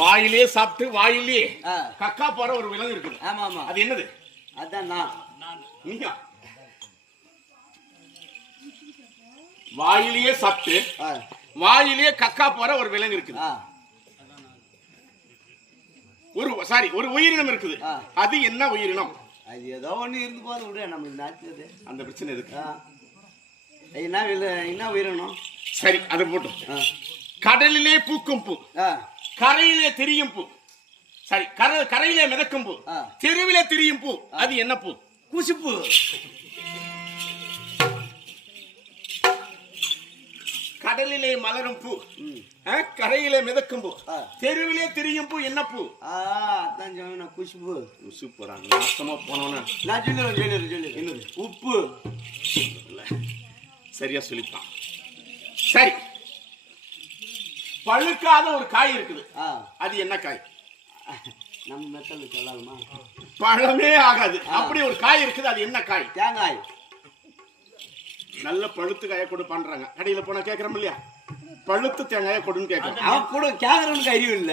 வாயிலே சாப்பிட்டு வாயிலே கக்கா போற ஒரு விலங்கு இருக்குது. ஆமா ஆமா. அது என்னது? அதான் நான். நீங்க வாயிலே சாப்பிட்டு வாயிலே கக்கா போற ஒரு விலங்கு இருக்குது. ஒரு உயிரினம் இருக்குது. அது என்ன உயிரினம்? அது ஏதோ ஒண்ணு இருந்து போது விட நம்மளுக்கு நாக்குது. அந்த பிரச்சனை எதுக்கு? என்ன உயிரினம்? சரி அது போட்டும். கடலிலே பூக்கும் பூ, கரையிலே திரியும் பூ. சரி, கரையிலே மிதக்கும் பூ, தெருவிலே திரியும் பூ. அது என்ன பூ? குசுப்பு. கடலிலே மலரும் பூ, கரையிலே மிதக்கும் பூ, தெருவிலே திரியும் பூ. என்ன பூ? அதான் குசுப்பு. குசுப்புடா, நாசமா போனவன. நான் சொல்லு. என்னது? உப்பு. சரியா சொல்லிப்பான். சரி, பழுக்காத ஒரு காய் இருக்குது. அது என்ன காய்? நம்ம மெத்தல சொல்லலாமா? பழமே ஆகாது அப்படி ஒரு காய் இருக்குது. அது என்ன காய்? தேங்காய். நல்ல பழுத்து காய கொடு பண்றாங்க. கடையில போனா கேக்குறோம் இல்லையா, பழுத்து தேங்காய கொடுன்னு கேக்குறான். அவன் கூட கேக்குறவனுக்கு அறிவு இல்ல.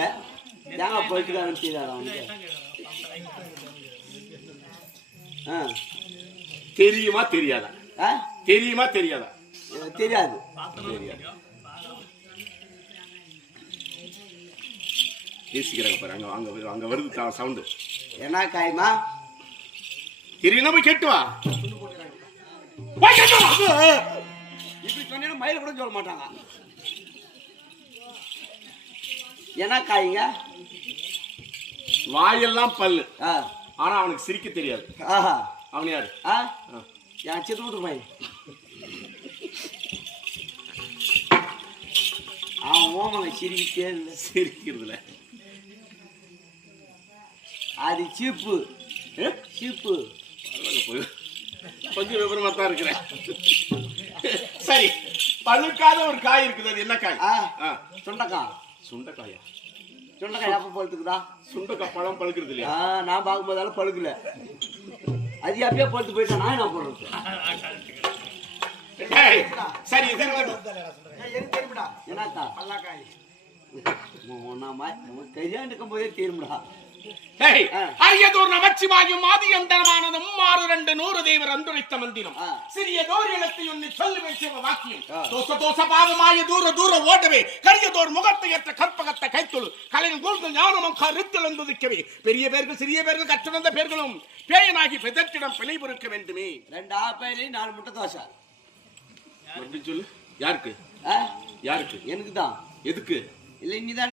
தேங்காய் பழுத்துக்காரன் செய்தாரா அவனுக்கு? தெரியுமா தெரியாதா? தெரியுமா தெரியாதா? தெரியாது. பேசிக்கிறாங்க பாரு. அங்க வருது சவுண்டு. என்ன காய்மா? தெரியுமா? போய் கேட்டு வா. இப்படி சொன்னா மயில கூட சொல்ல மாட்டாங்க. என்ன காய்ங்க? வாயெல்லாம் பல்லு, ஆனா அவனுக்கு சிரிக்க தெரியாது. அவன் யாரு? என் சித்து விட்டு பையன். அவன் ஓமங்க சிரிக்கே இல்லை. சிரிக்கிறதுல அது சீப்பு. சீப்பு கொஞ்சம் விவரமா தான் இருக்கிறேன். சரி, பழுக்காத ஒரு காய் இருக்குது. அது என்ன காய்? சுண்டக்காய். சுண்டைக்காயா? சுண்டைக்காய் எப்ப பழுத்துக்குதா? சுண்டைக்காய் பழம் பழுக்கிறது இல்லையா? நான் பார்க்கும்போதால பழுக்கல. அது அப்படியே பழுத்து போயிட்டா நான் என்ன பண்றது? சரி, என்னக்கா கையாண்டு இருக்கும் போதே தீரும்டா. அரியதோர் நமச்சிவாயும் ஆதியந்தரமானதும் 6-2 தேவர் அந்துரைத்த மந்திரம் சிறியதோர் எழுத்தை ஒன்னு சொல்லுவேன் சிவ வாக்கியம். தோச பாவமாய தூர ஓடவே கரியதோர் முகத்தை ஏற்ற கற்பகத்தை கைத்தொழு கலையின் கூழ்கள் ஞானமும் கருத்திழந்துதிக்கவே பெரிய பேர்கள் சிறிய பேர்கள் கற்றுணர்ந்த பேர்களும் பேயனாகி பெதற்றிடம் பிழை பொறுக்க வேண்டுமே. 2 ஆப்பையிலே 4 முட்டை தோசை. சொல்லு. யாருக்கு? எனக்கு தான். எதுக்கு? இல்லை, இனிதான்.